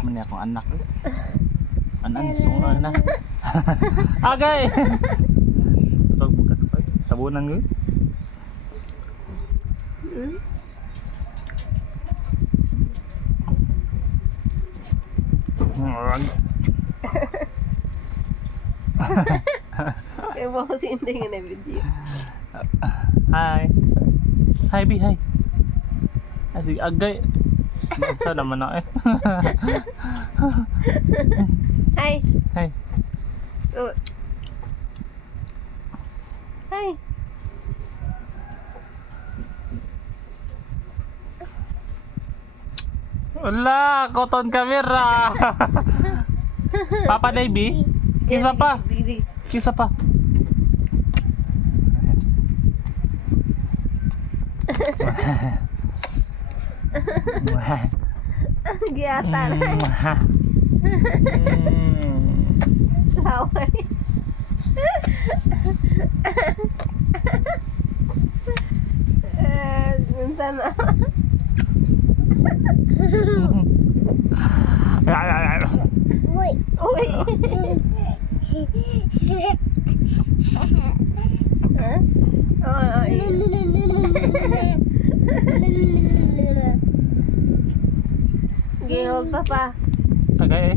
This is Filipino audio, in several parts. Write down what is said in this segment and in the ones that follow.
man niya akong anak. Anan, sungo na. Agay! Tawag bukas pa. Tabunan ko. Kaya mo ko sinting na video. Hi. Hi, Bi, hi. Ay, sige, agay. Sa naman na eh. Hi. Hi. Oh. Hi. Wala, cotton camera. Papa Davey. Kiss papa. Kiss papa. Giyata na. Laway. Minta na. Uy. Uy. Ginhold pa pa. Agay.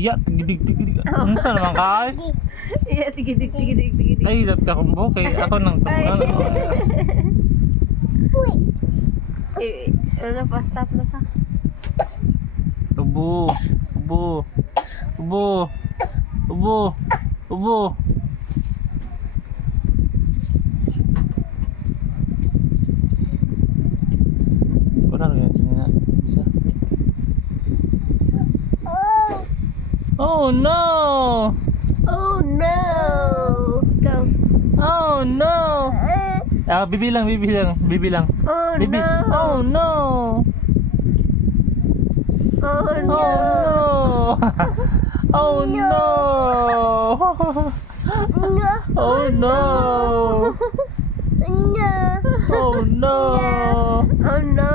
Iya, tigidig. Ano sa naman kay? Iya, tigidig. Ay, dapat ka kumbo kay ako nang tabunan. Uy. Ano pa, stop na pa. Ubo. Wala rin yan sila. Isa. Oh no! Oh no! Go. Oh no! Ah, bibilang. Oh Bibi. no! Oh no! Oh Oh no! no! Oh no! Oh no! Oh no! Oh no!